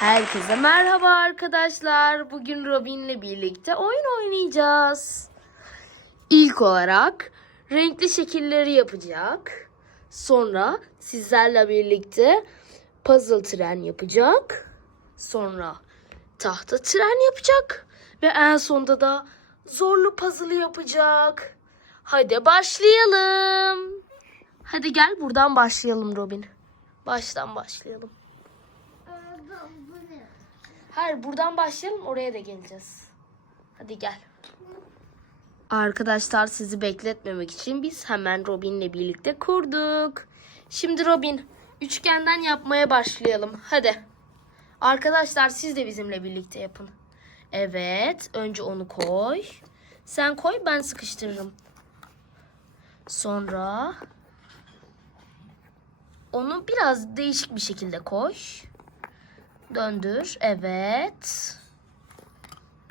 Herkese merhaba arkadaşlar. Bugün Robin'le birlikte oyun oynayacağız. İlk olarak renkli şekilleri yapacak. Sonra sizlerle birlikte puzzle tren yapacak. Sonra tahta tren yapacak. Ve en sonunda da zorlu puzzle yapacak. Hadi başlayalım. Hadi gel buradan başlayalım Robin. Baştan başlayalım. Hayır buradan başlayalım oraya da geleceğiz. Hadi gel. Arkadaşlar sizi bekletmemek için biz hemen Robin'le birlikte kurduk. Şimdi Robin üçgenden yapmaya başlayalım. Hadi. Arkadaşlar siz de bizimle birlikte yapın. Evet önce onu koy. Sen koy ben sıkıştırırım. Sonra onu biraz değişik bir şekilde koy. Döndür. Evet.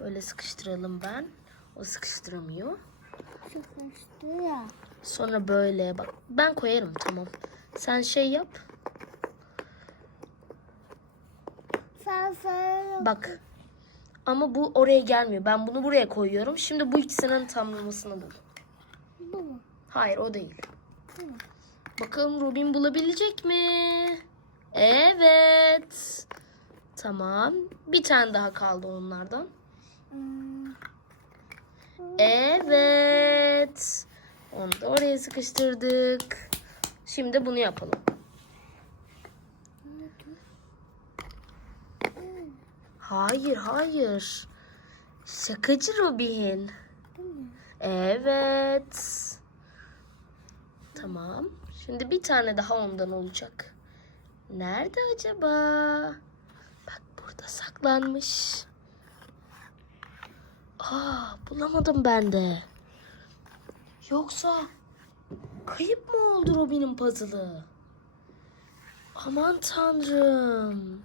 Böyle sıkıştıralım ben. O sıkıştıramıyor. Sıkıştı ya. Sonra böyle bak. Ben koyarım tamam. Sen şey yap. Sen söyle. Bak. Ama bu oraya gelmiyor. Ben bunu buraya koyuyorum. Şimdi bu ikisinin tamlamasını bul. Bu mu? Hayır o değil. Bakalım Robin bulabilecek mi? Evet. Tamam. Bir tane daha kaldı onlardan. Hmm, Evet. Onu da oraya sıkıştırdık. Şimdi bunu yapalım. Hayır, hayır. Şakacı Robin. Evet. Tamam. Şimdi bir tane daha ondan olacak. Nerede acaba? Burada saklanmış. Aa, bulamadım ben de. Yoksa kayıp mı oldu Robin'in puzzle'ı? Aman tanrım.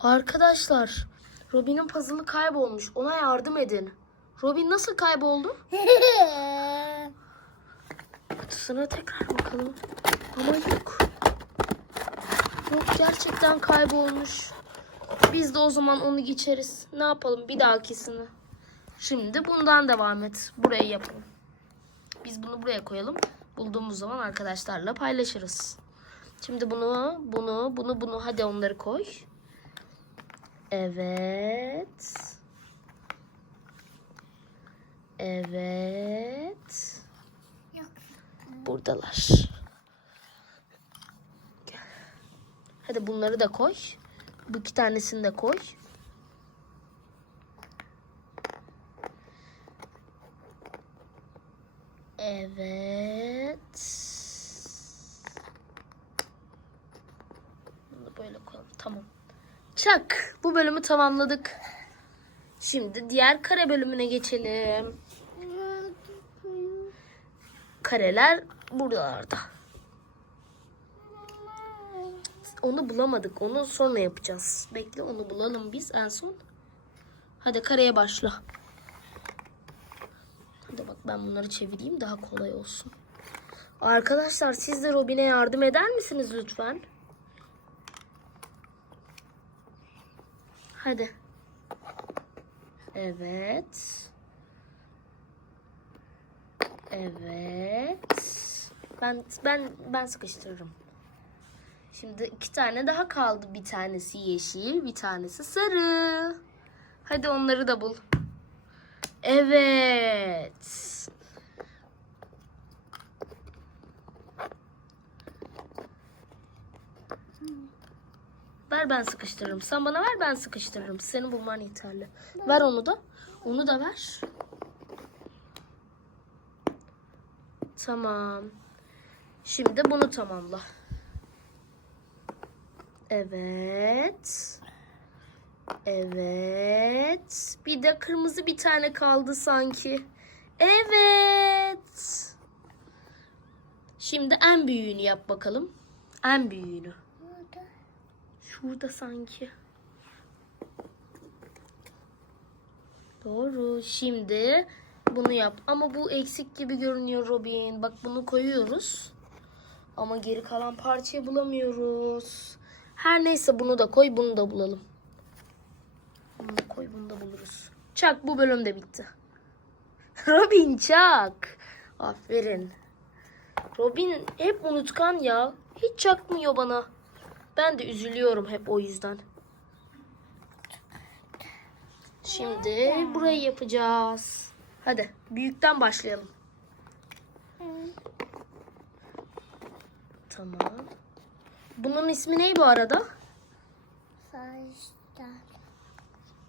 Arkadaşlar, Robin'in puzzle'ı kaybolmuş. Ona yardım edin. Robin nasıl kayboldu? Kutusuna tekrar bakalım. Ama yok. Yok gerçekten kaybolmuş. Biz de o zaman onu geçeriz. Ne yapalım bir dahakisini. Şimdi bundan devam et. Burayı yapalım. Biz bunu buraya koyalım. Bulduğumuz zaman arkadaşlarla paylaşırız. Şimdi bunu, bunu, bunu, bunu hadi onları koy. Evet. Evet. Buradalar. Hadi bunları da koy. Bu iki tanesini de koy. Evet. Bunu böyle koyalım. Tamam. Çak. Bu bölümü tamamladık. Şimdi diğer kare bölümüne geçelim. Kareler buralarda. Onu bulamadık. Onu sonra yapacağız. Bekle onu bulalım biz en son. Hadi kareye başla. Hadi bak ben bunları çevireyim daha kolay olsun. Arkadaşlar siz de Robin'e yardım eder misiniz lütfen? Hadi. Evet. Evet. Ben ben ben sıkıştırırım. Şimdi iki tane daha kaldı. Bir tanesi yeşil, bir tanesi sarı. Hadi onları da bul. Evet. Ver ben sıkıştırırım. Sen bana ver ben sıkıştırırım. Seni bulman yeterli. Ver onu da. Onu da ver. Tamam. Şimdi bunu tamamla. Evet. Evet. Bir de kırmızı bir tane kaldı sanki. Evet. Şimdi en büyüğünü yap bakalım. En büyüğünü. Burada. Şurada sanki. Doğru. Şimdi bunu yap. Ama bu eksik gibi görünüyor Robin. Bak bunu koyuyoruz. Ama geri kalan parçayı bulamıyoruz. Her neyse bunu da koy, bunu da bulalım. koy bunu da buluruz. Çak bu bölüm de bitti. Robin çak. Aferin. Robin hep unutkan ya. Hiç çakmıyor bana. Ben de üzülüyorum hep o yüzden. Şimdi burayı yapacağız. Hadi büyükten başlayalım. Tamam. Bunun ismi ne bu arada? Saçlar.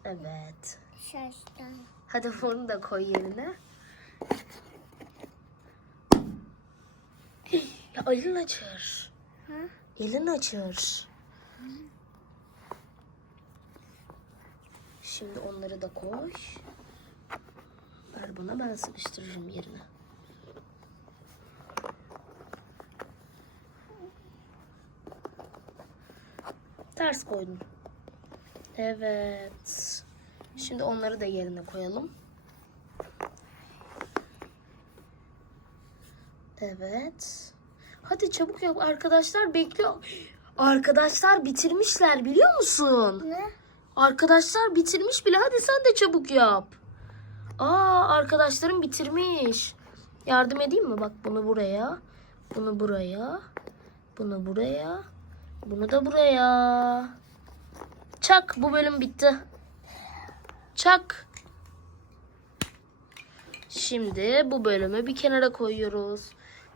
Evet. Saçlar. Hadi bunu da koy yerine. Ya elin açır. Ha? Elin açır. Şimdi onları da koy. Ver bana ben sıkıştırırım yerine. Ters koydum. Evet. Şimdi onları da yerine koyalım. Evet. Hadi çabuk yap. Arkadaşlar bekliyor. Arkadaşlar bitirmişler biliyor musun? Ne? Arkadaşlar bitirmiş bile. Hadi sen de çabuk yap. Aa arkadaşlarım bitirmiş. Yardım edeyim mi? Bak bunu buraya. Bunu buraya. Bunu buraya. Bunu da buraya. Çak bu bölüm bitti. Çak. Şimdi bu bölümü bir kenara koyuyoruz.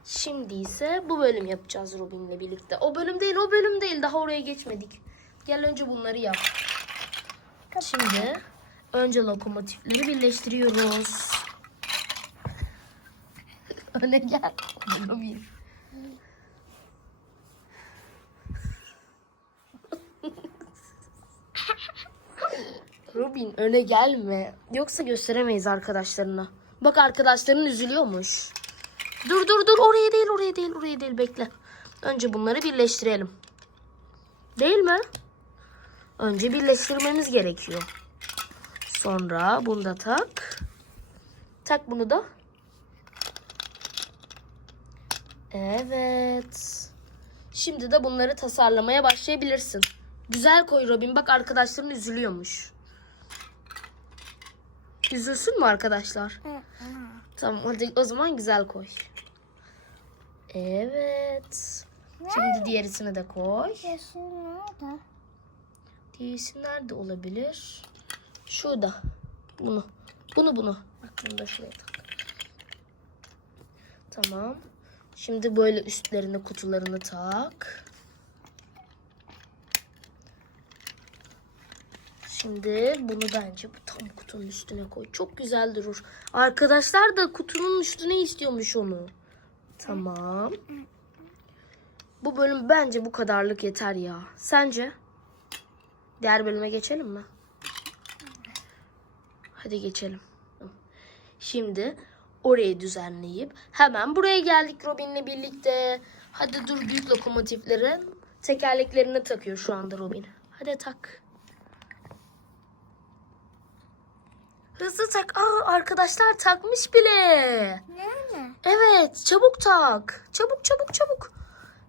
Şimdi ise bu bölüm yapacağız Robin'le birlikte. O bölüm değil, o bölüm değil. Daha oraya geçmedik. Gel önce bunları yap. Şimdi önce lokomotifleri birleştiriyoruz. Öne gel. Robin. Robin öne gelme. Yoksa gösteremeyiz arkadaşlarına. Bak arkadaşların üzülüyormuş. Dur dur dur oraya değil oraya değil oraya değil bekle. Önce bunları birleştirelim. Değil mi? Önce birleştirmemiz gerekiyor. Sonra bunu da tak. Tak bunu da. Evet. Şimdi de bunları tasarlamaya başlayabilirsin. Güzel koy Robin. Bak arkadaşların üzülüyormuş. Üzülsün mü arkadaşlar? Tamam hadi o zaman güzel koy. Evet. Şimdi diğerisini de koy. Kesin nerede? Diğerisi nerede olabilir? Şurada. Bunu. Bunu bunu. Bak bunu da şuraya tak. Tamam. Şimdi böyle üstlerine kutularını tak. Şimdi bunu bence bu tam kutunun üstüne koy. Çok güzel durur. Arkadaşlar da kutunun üstüne istiyormuş onu. Tamam. Bu bölüm bence bu kadarlık yeter ya. Sence? Diğer bölüme geçelim mi? Hadi geçelim. Şimdi orayı düzenleyip hemen buraya geldik Robin'le birlikte. Hadi dur büyük lokomotiflerin tekerleklerini takıyor şu anda Robin. Hadi tak. Hızlı tak. Aa arkadaşlar takmış bile. Nerede? Evet, çabuk tak. Çabuk çabuk çabuk.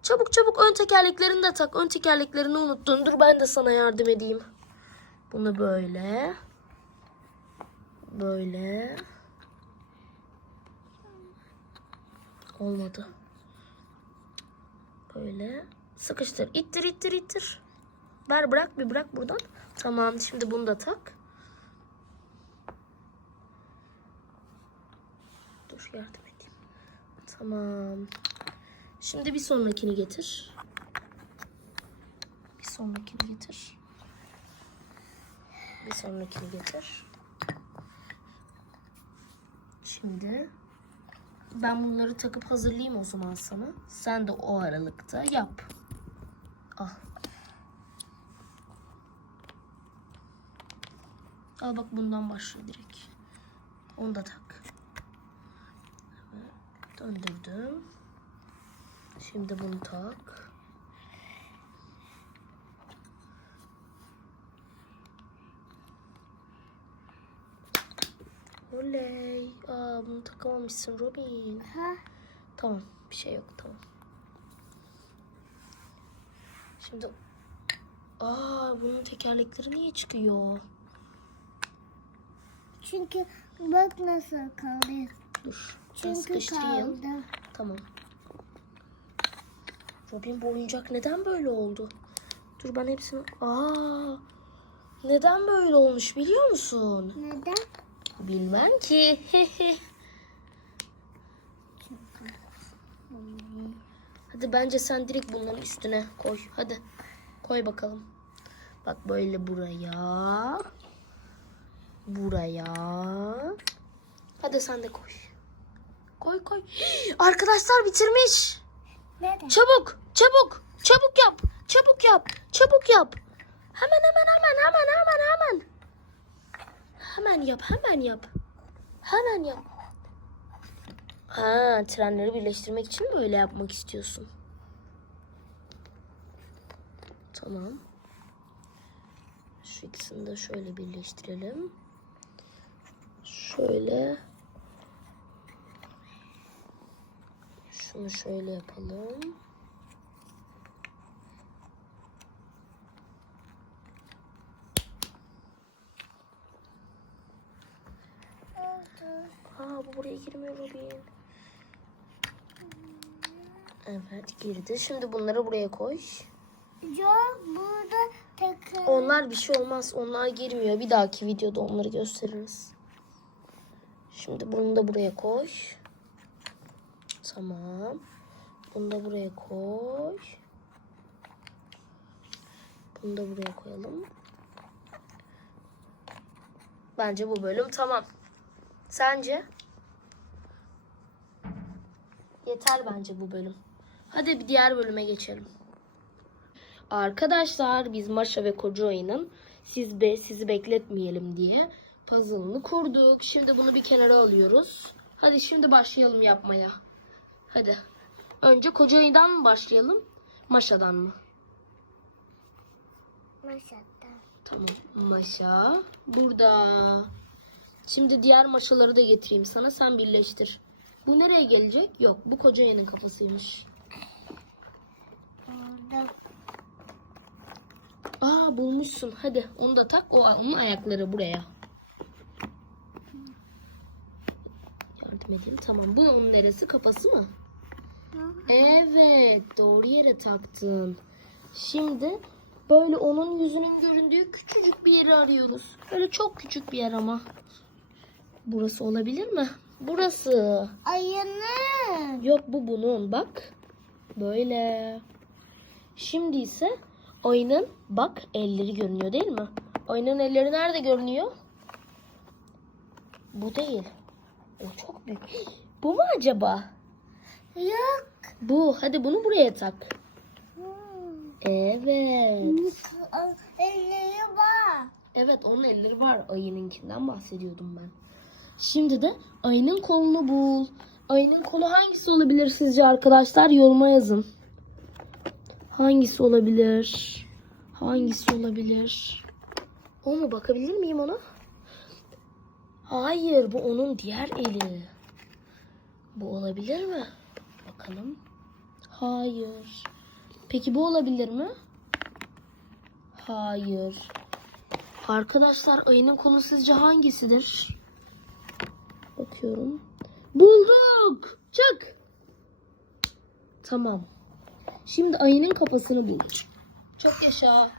Çabuk çabuk ön tekerleklerini de tak. Ön tekerleklerini unuttun. Dur ben de sana yardım edeyim. Bunu böyle. Böyle. Olmadı. Böyle. Sıkıştır. İttir ittir ittir. Ver bırak bir bırak buradan. Tamam şimdi bunu da tak. Dur yardım edeyim. Tamam. Şimdi bir sonrakini getir. Bir sonrakini getir. Bir sonrakini getir. Şimdi ben bunları takıp hazırlayayım o zaman sana. Sen de o aralıkta yap. Al. Al bak bundan başla direkt. Onu da tak. Döndürdüm. Şimdi bunu tak. Oley. Aa bunu takamamışsın Robin. Ha? Tamam. Bir şey yok. Tamam. Şimdi Aa bunun tekerlekleri niye çıkıyor? Çünkü bak nasıl kalıyor. Dur. Çünkü sıkıştırayım. kaldı. Tamam. Robin bu oyuncak neden böyle oldu? Dur ben hepsini... Aa, neden böyle olmuş biliyor musun? Neden? Bilmem ki. Hadi bence sen direkt bunların üstüne koy. Hadi koy bakalım. Bak böyle buraya. Buraya. Hadi sen de koy. Koy koy. Arkadaşlar bitirmiş. Neden? Çabuk, çabuk, çabuk yap. Çabuk yap. Çabuk yap. Hemen hemen hemen hemen hemen hemen. Hemen yap, hemen yap. Hemen yap. Ha, trenleri birleştirmek için böyle yapmak istiyorsun. Tamam. Şu ikisini de şöyle birleştirelim. Şöyle. Şunu şöyle yapalım. Aa bu buraya girmiyor Robin. Evet girdi. Şimdi bunları buraya koy. Yok burada tekrar. Onlar bir şey olmaz. Onlar girmiyor. Bir dahaki videoda onları gösteririz. Şimdi bunu da buraya koy. Tamam. Bunu da buraya koy. Bunu da buraya koyalım. Bence bu bölüm tamam. Sence? Yeter bence bu bölüm. Hadi bir diğer bölüme geçelim. Arkadaşlar biz Maşa ve Koca Ayı'nın siz be, sizi bekletmeyelim diye puzzle'ını kurduk. Şimdi bunu bir kenara alıyoruz. Hadi şimdi başlayalım yapmaya. Hadi. Önce Koca Ayı'dan mı başlayalım? Maşa'dan mı? Maşatta. Tamam. Maşa burada. Şimdi diğer maşaları da getireyim sana. Sen birleştir. Bu nereye gelecek? Yok. Bu Koca Ayı'nın kafasıymış. Burada. Aa bulmuşsun. Hadi onu da tak. O onun ayakları buraya. Edeyim. Tamam. Bu onun neresi? Kafası mı? Evet. Doğru yere taktın. Şimdi böyle onun yüzünün göründüğü küçücük bir yeri arıyoruz. Böyle çok küçük bir yer ama. Burası olabilir mi? Burası. Ayının. Yok bu bunun bak. Böyle. Şimdi ise ayının bak elleri görünüyor değil mi? Ayının elleri nerede görünüyor? Bu değil. O çok büyük. Bu mu acaba? Yok. Bu. Hadi bunu buraya tak. Hmm. Evet. Elleri var. Evet onun elleri var. Ayınınkinden bahsediyordum ben. Şimdi de ayının kolunu bul. Ayının kolu hangisi olabilir sizce arkadaşlar? Yoruma yazın. Hangisi olabilir? Hangisi olabilir? O mu? Bakabilir miyim ona? Hayır bu onun diğer eli. Bu olabilir mi? Bakalım. Hayır. Peki bu olabilir mi? Hayır. Arkadaşlar ayının kolu sizce hangisidir? Bakıyorum. Bulduk. Çık. Tamam. Şimdi ayının kafasını bul. Çok yaşa.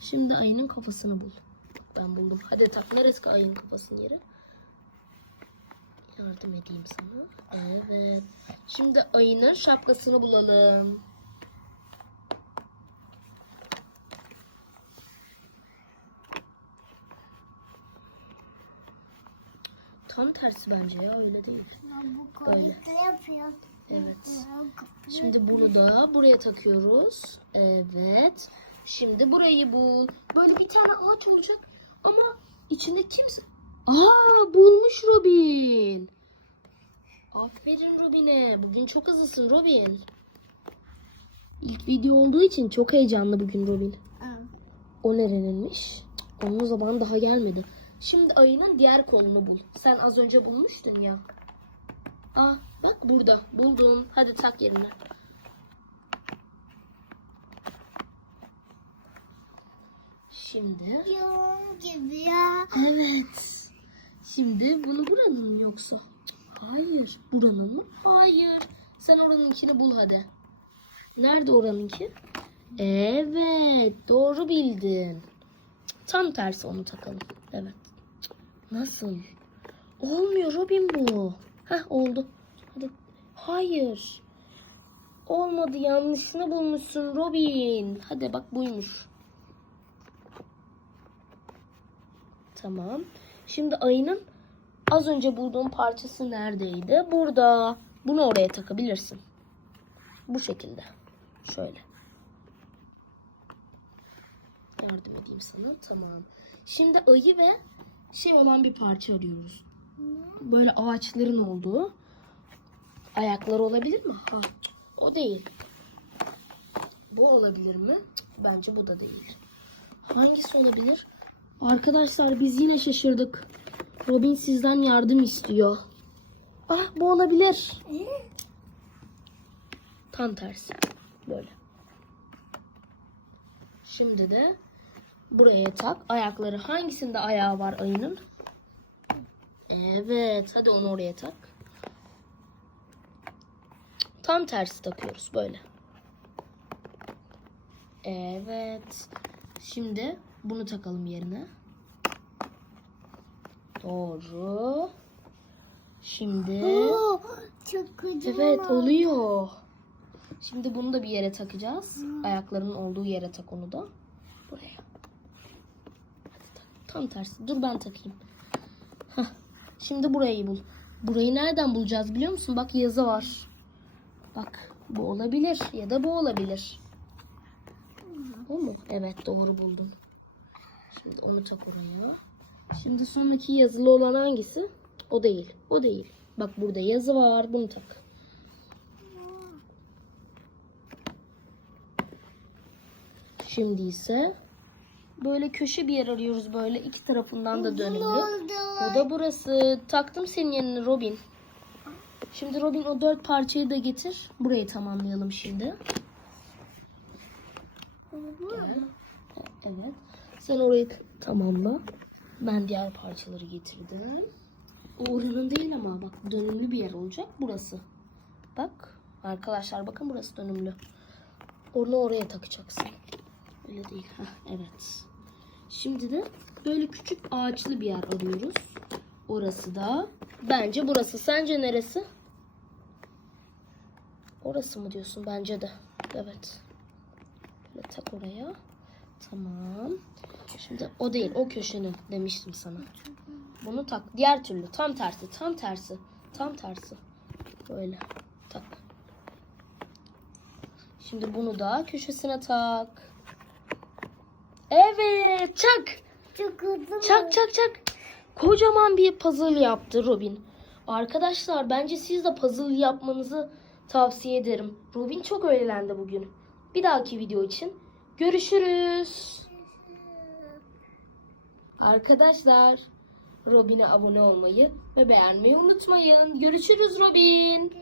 Şimdi ayının kafasını bul. Ben buldum. Hadi tak. Neresi ayının kafasının yeri? Yardım edeyim sana. Evet. Şimdi ayının şapkasını bulalım. Tam tersi bence ya öyle değil. Böyle. Evet. Şimdi bunu da buraya takıyoruz. Evet. Şimdi burayı bul. Böyle bir tane ağaç olacak ama içinde kimse... Aa bulmuş Robin. Aferin Robin'e. Bugün çok hızlısın Robin. İlk video olduğu için çok heyecanlı bugün Robin. O nereninmiş? Onun zaman daha gelmedi. Şimdi ayının diğer kolunu bul. Sen az önce bulmuştun ya. Aa bak burada. Buldum. Hadi tak yerine. Şimdi Yoğun gibi ya. Evet. Şimdi bunu buranın mı yoksa? Hayır. Buranın mı? Hayır. Sen oranınkini bul hadi. Nerede oranınki? Evet. Doğru bildin. Tam tersi onu takalım. Evet. Nasıl? Olmuyor Robin bu. Heh oldu. Hadi. Hayır. Olmadı yanlışını bulmuşsun Robin. Hadi bak buymuş. Tamam. Şimdi ayının az önce bulduğum parçası neredeydi? Burada. Bunu oraya takabilirsin. Bu şekilde. Şöyle. Yardım edeyim sana. Tamam. Şimdi ayı ve şey olan bir parça arıyoruz. Böyle ağaçların olduğu. Ayakları olabilir mi? Ha, o değil. Bu olabilir mi? Bence bu da değil. Hangisi olabilir? Arkadaşlar biz yine şaşırdık. Robin sizden yardım istiyor. Ah bu olabilir. Tam tersi. Böyle. Şimdi de buraya tak. Ayakları hangisinde ayağı var ayının? Evet. Hadi onu oraya tak. Tam tersi takıyoruz böyle. Evet. Şimdi bunu takalım yerine. Doğru. Şimdi Oo, çok kocaman. evet oluyor. Şimdi bunu da bir yere takacağız. Ayaklarının olduğu yere tak onu da. Buraya. Hadi tak. Tam tersi. Dur ben takayım. Hah. Şimdi burayı bul. Burayı nereden bulacağız biliyor musun? Bak yazı var. Bak bu olabilir ya da bu olabilir. O mu? Evet doğru buldum. Şimdi onu tak oraya. Şimdi sonraki yazılı olan hangisi? O değil. O değil. Bak burada yazı var. Bunu tak. Şimdi ise böyle köşe bir yer arıyoruz böyle iki tarafından da dönümlü. O da burası. Taktım senin yerine Robin. Şimdi Robin o dört parçayı da getir. Burayı tamamlayalım şimdi. Evet. Sen orayı tamamla. Ben diğer parçaları getirdim. Oranın değil ama bak dönümlü bir yer olacak burası. Bak arkadaşlar bakın burası dönümlü. Onu oraya takacaksın. Öyle değil. Heh, evet. Şimdi de böyle küçük ağaçlı bir yer arıyoruz. Orası da bence burası. Sence neresi? Orası mı diyorsun? Bence de. Evet. Böyle tak oraya. Tamam. Şimdi o değil. O köşenin demiştim sana. Bunu tak. Diğer türlü. Tam tersi. Tam tersi. Tam tersi. Böyle. Tak. Şimdi bunu da köşesine tak. Evet. Çak. Çak çak çak. Kocaman bir puzzle yaptı Robin. Arkadaşlar bence siz de puzzle yapmanızı tavsiye ederim. Robin çok eğlendi bugün. Bir dahaki video için görüşürüz. Arkadaşlar Robin'e abone olmayı ve beğenmeyi unutmayın. Görüşürüz Robin.